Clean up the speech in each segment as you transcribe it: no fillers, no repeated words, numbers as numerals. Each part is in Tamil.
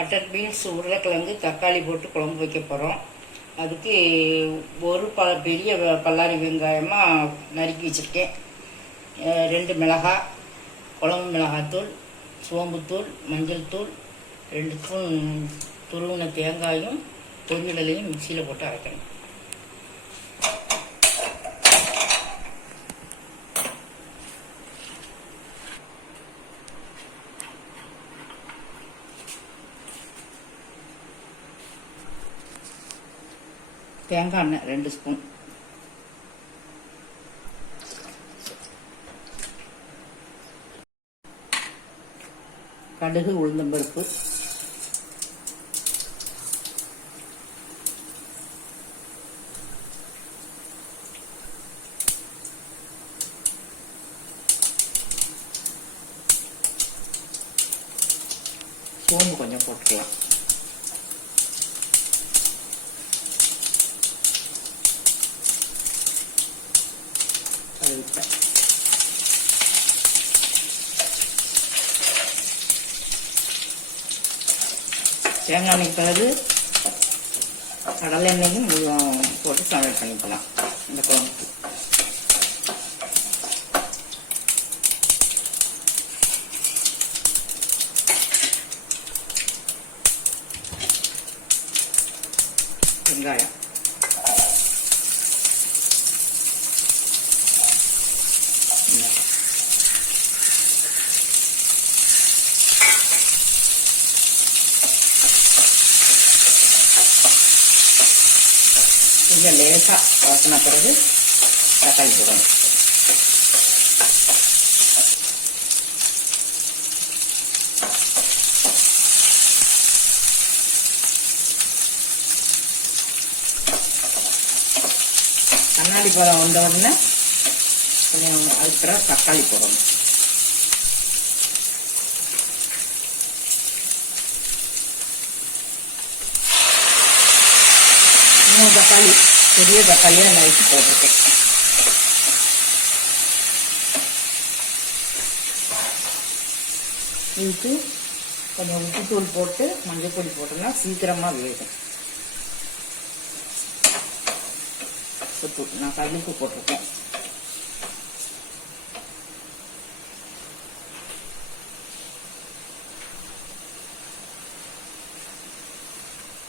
பட்டர் பீன்ஸ், உருளைக்கிழங்கு, தக்காளி போட்டு குழம்பு வைக்க போகிறோம். அதுக்கு ஒரு பெரிய பல்லாரி வெங்காயமாக நறுக்கி வச்சுருக்கேன். 2 மிளகாய், குழம்பு மிளகாத்தூள், சோம்புத்தூள், மஞ்சள் தூள், 2 ஸ்பூன் துருவின தேங்காயும் பொரியலையும் மிக்சியில் போட்டு அரைக்கணும். தேங்காய் எண்ணெய் 2 ஸ்பூன், கடுகு, உளுந்தம்பருப்பு, சோம்பு கொஞ்சம் போட்டுக்கலாம். தேங்காய் எண்ணெய் பிறகு கடலை எண்ணெயும் போட்டு சமையல் பண்ணிக்கலாம். இந்த குழம்புக்கு வெங்காயம், கொஞ்சம் லேசாக வதக்கின பிறகு தக்காளி போடணும். கண்ணாடி பழம் வந்த உடனே கொஞ்சம் அதுக்கு பிறகு தக்காளி போடணும். தக்காளி பெரிய தக்காளியாக நறுக்கி போட்டிருக்கேன். இதுக்கு கொஞ்சம் உப்புத்தூள் போட்டு மஞ்சள் பொடி போட்டோம்னா சீக்கிரமாக வேகும். உப்புத்தூள் நான் கல்லுப்பு போட்டிருக்கேன்.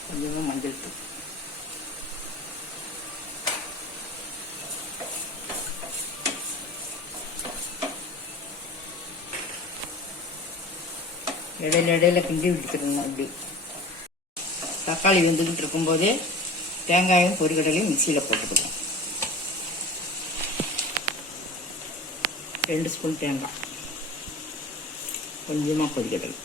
கொஞ்சமாக மஞ்சள் தூள், இடையில கிண்டி விட்டுக்கணும். அப்படி தக்காளி வெந்துக்கிட்டு இருக்கும்போதே தேங்காயும் பொரிகடலையும் மிக்சியில் போட்டுக்கணும். 2 ஸ்பூன் தேங்காய், கொஞ்சமாக பொரிகடலை,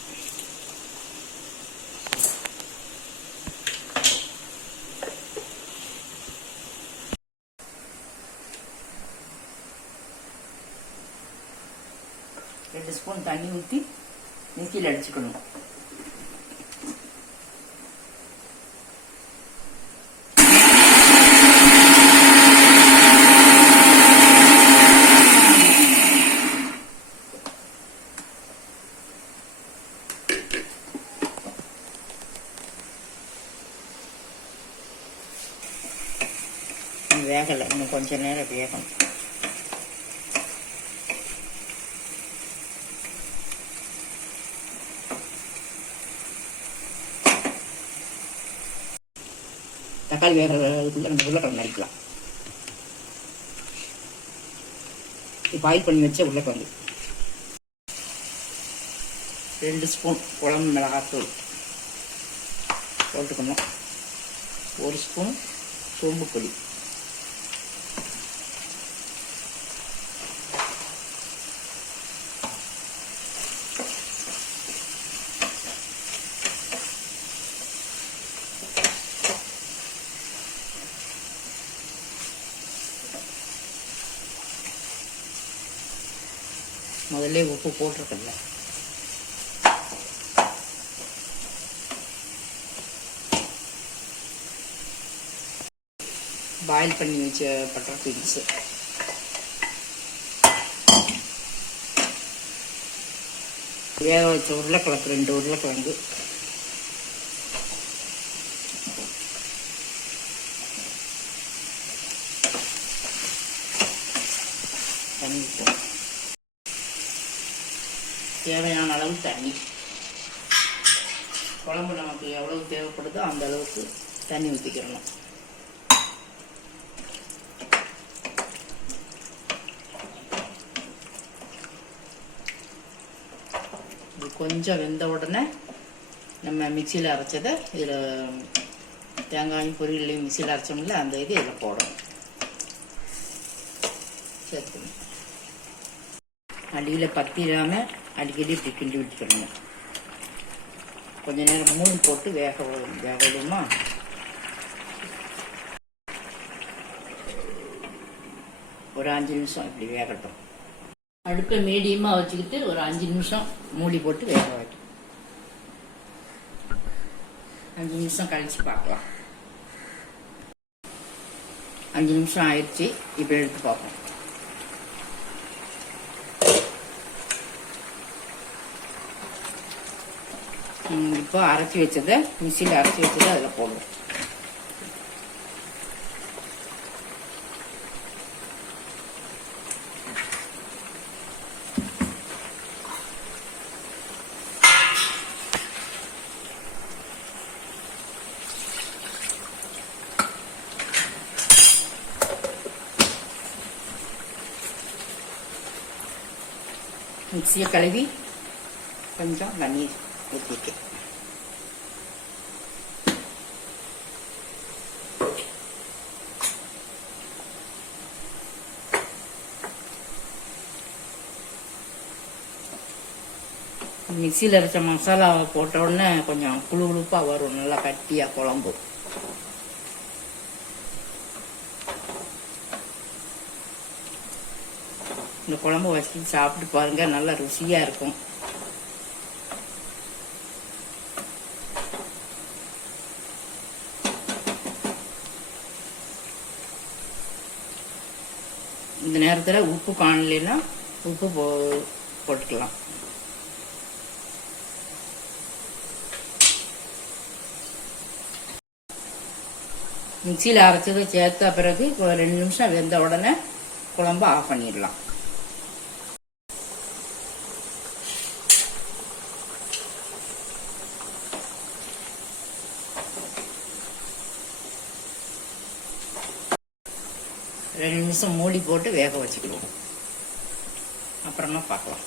ரெண்டு ஸ்பூன் தண்ணி ஊற்றி மிக்சியில் அடிச்சுக்கணும். வேகலை, இன்னும் கொஞ்ச நேரம் வேகணும். தக்காளி வேகிறதுக்குள்ள நம்ம உருளைக்கிழங்கு நறுக்கலாம். இப்போ ஆயில் பண்ணி வச்ச உருளைக்கிழங்கு, 2 ஸ்பூன் குழம்பு மிளகாத்தூள் போட்டுக்கணும். 1 ஸ்பூன் சோம்பு பொடி, முதல்ல உப்பு போட்டிருக்கல. பாயில் பண்ணி வச்ச பட்டர் பீன்ஸ், வேக வச்ச உருளைக்கிழங்கு, 2 உருளைக்கிழங்கு, தண்ணி. குழம்பு நமக்கு எவ்வளவு தேவைப்படுதோ அந்த அளவுக்கு தண்ணி ஊற்றிக்கிறணும். இது கொஞ்சம் வெந்த உடனே நம்ம மிக்சியில் அரைச்சதை இதில் தேங்காயும் பொரியலையும் மிக்சியில் அரைச்சோம்ல அந்த இது இதில் போடணும். சேர்த்துக்கணும். அடியில் பத்திராமல் அடிக்கடி இப்படி கிண்டி விட்டுக்கணும். கொஞ்ச நேரம் மூடி போட்டு வேக விடுமா. ஒரு 5 நிமிஷம் இப்படி வேகட்டும். அடுப்பை மீடியமாக வச்சுக்கிட்டு ஒரு 5 நிமிஷம் மூடி போட்டு வேக வைக்கும். 5 நிமிஷம் கழிச்சு பார்க்கலாம். 5 நிமிஷம் ஆயிடுச்சு. இப்போ எடுத்து பார்ப்போம். இப்போ அரைச்சி வச்சதை மிக்சியில் அரைச்சி வச்சதை அதில் போடுவோம். மிக்சியை கழுவி கொஞ்சம் தண்ணீர் ஊற்றிட்டு மிக்சியில் அரைச்ச மசாலாவை போட்ட உடனே கொஞ்சம் குழுகுழுப்பாக வரும். நல்லா கட்டியாக குழம்பு. இந்த குழம்பு வச்சுட்டு சாப்பிட்டு பாருங்க, நல்லா ருசியாக இருக்கும். இந்த நேரத்தில் உப்பு காணலைன்னா உப்பு போட்டுக்கலாம். மிக்சியில் அரைச்சதை சேர்த்த பிறகு 2 நிமிஷம் வெந்த உடனே குழம்பு ஆஃப் பண்ணிடலாம். ரெண்டு நிமிஷம் மூடி போட்டு வேக வச்சுக்கிடுவோம். அப்புறமா பார்க்கலாம்.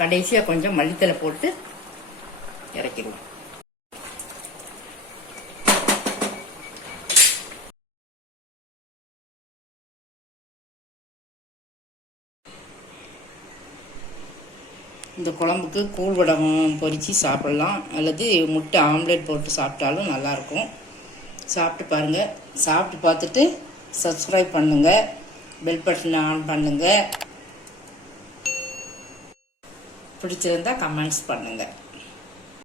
கடைசியாக கொஞ்சம் மல்லித்தலை போட்டு இறக்கிடுவோம். இந்த குழம்புக்கு கூழ் வடகம் பொரித்து சாப்பிட்லாம், அல்லது முட்டை ஆம்லேட் போட்டு சாப்பிட்டாலும் நல்லாயிருக்கும். சாப்பிட்டு பாருங்கள். சாப்பிட்டு பார்த்துட்டு சப்ஸ்கிரைப் பண்ணுங்கள், பெல் பட்டனை ஆன் பண்ணுங்கள். பிடிச்சிருந்தா கமெண்ட்ஸ் பண்ணுங்கள்.